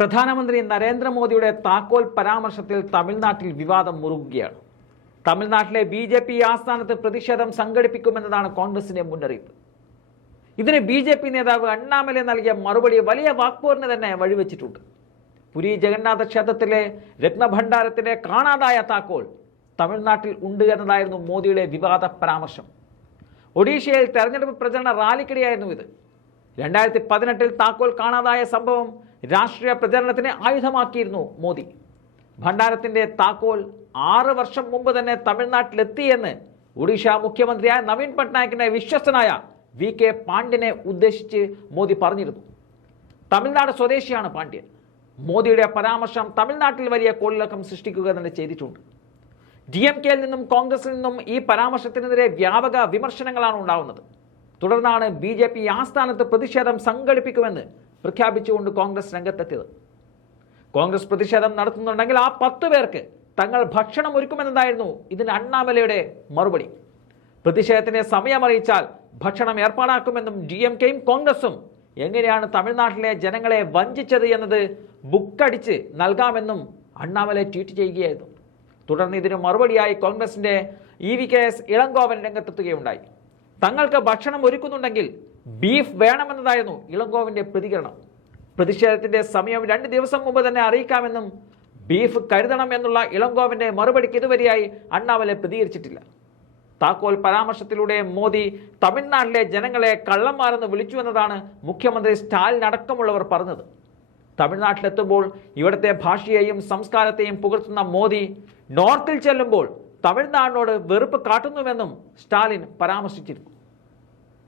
പ്രധാനമന്ത്രി നരേന്ദ്രമോദിയുടെ താക്കോൽ പരാമർശത്തിൽ തമിഴ്നാട്ടിൽ വിവാദം മുറുകുകയാണ്. തമിഴ്നാട്ടിലെ ബി ജെ പി ആസ്ഥാനത്ത് പ്രതിഷേധം സംഘടിപ്പിക്കുമെന്നതാണ് കോൺഗ്രസിന്റെ മുന്നറിയിപ്പ്. ഇതിന് ബി ജെ പി നേതാവ് അണ്ണാമലെ നൽകിയ മറുപടി വലിയ വാക്പോറിന് തന്നെ വഴിവെച്ചിട്ടുണ്ട്. പുരി ജഗന്നാഥ ക്ഷേത്രത്തിലെ രത്നഭണ്ഡാരത്തിലെ കാണാതായ താക്കോൽ തമിഴ്നാട്ടിൽ ഉണ്ട് എന്നതായിരുന്നു മോദിയുടെ വിവാദ പരാമർശം. ഒഡീഷയിൽ തെരഞ്ഞെടുപ്പ് പ്രചരണ റാലിക്കിടെയായിരുന്നു ഇത്. രണ്ടായിരത്തി പതിനെട്ടിൽ താക്കോൽ കാണാതായ സംഭവം രാഷ്ട്രീയ പ്രചരണത്തിന് ആയുധമാക്കിയിരുന്നു മോദി. ഭണ്ഡാരത്തിന്റെ താക്കോൽ ആറ് വർഷം മുമ്പ് തന്നെ തമിഴ്നാട്ടിലെത്തിയെന്ന് ഒഡീഷ മുഖ്യമന്ത്രിയായ നവീൻ പട്നായിക്കിന്റെ വിശ്വസ്തനായ വി കെ പാണ്ഡ്യനെ ഉദ്ദേശിച്ച് മോദി പറഞ്ഞിരുന്നു. തമിഴ്നാട് സ്വദേശിയാണ് പാണ്ഡ്യൻ. മോദിയുടെ പരാമർശം തമിഴ്നാട്ടിൽ വലിയ കോളിളക്കം സൃഷ്ടിക്കുക തന്നെ ചെയ്തിട്ടുണ്ട്. ഡി എം കെയിൽ നിന്നും കോൺഗ്രസിൽ നിന്നും ഈ പരാമർശത്തിനെതിരെ വ്യാപക വിമർശനങ്ങളാണ് ഉണ്ടാവുന്നത്. തുടർന്നാണ് ബി ജെ പി ആസ്ഥാനത്ത് പ്രതിഷേധം സംഘടിപ്പിക്കുമെന്ന് പ്രഖ്യാപിച്ചുകൊണ്ട് കോൺഗ്രസ് രംഗത്തെത്തിയത്. കോൺഗ്രസ് പ്രതിഷേധം നടത്തുന്നുണ്ടെങ്കിൽ ആ പത്ത് പേർക്ക് തങ്ങൾ ഭക്ഷണം ഒരുക്കുമെന്നതായിരുന്നു ഇതിന് അണ്ണാമലയുടെ മറുപടി. പ്രതിഷേധത്തിന് സമയമറിയിച്ചാൽ ഭക്ഷണം ഏർപ്പാടാക്കുമെന്നും ഡി എം കെയും കോൺഗ്രസും എങ്ങനെയാണ് തമിഴ്നാട്ടിലെ ജനങ്ങളെ വഞ്ചിച്ചത് എന്നത് ബുക്കടിച്ച് നൽകാമെന്നും അണ്ണാമല ട്വീറ്റ് ചെയ്യുകയായിരുന്നു. തുടർന്ന് ഇതിന് മറുപടിയായി കോൺഗ്രസിന്റെ E V K S Elangovan രംഗത്തെത്തുകയുണ്ടായി. തങ്ങൾക്ക് ഭക്ഷണം ഒരുക്കുന്നുണ്ടെങ്കിൽ ബീഫ് വേണമെന്നതായിരുന്നു ഇളങ്കോവന്റെ പ്രതികരണം. പ്രതിഷേധത്തിന്റെ സമയം രണ്ട് ദിവസം മുമ്പ് തന്നെ അറിയിക്കാമെന്നും ബീഫ് കരുതണം എന്നുള്ള ഇളങ്കോവന്റെ മറുപടിക്ക് ഇതുവരെയായി അണ്ണാമലെ പ്രതികരിച്ചിട്ടില്ല. താക്കോൽ പരാമർശത്തിലൂടെ മോദി തമിഴ്നാട്ടിലെ ജനങ്ങളെ കള്ളന്മാരെന്ന് വിളിച്ചു എന്നതാണ് മുഖ്യമന്ത്രി സ്റ്റാലിൻ അടക്കമുള്ളവർ പറഞ്ഞത്. തമിഴ്നാട്ടിലെത്തുമ്പോൾ ഇവിടുത്തെ ഭാഷയെയും സംസ്കാരത്തെയും പുകഴ്ത്തുന്ന മോദി നോർത്തിൽ ചെല്ലുമ്പോൾ തമിഴ്നാടിനോട് വെറുപ്പ് കാട്ടുന്നുവെന്നും സ്റ്റാലിൻ പരാമർശിച്ചിരുന്നു.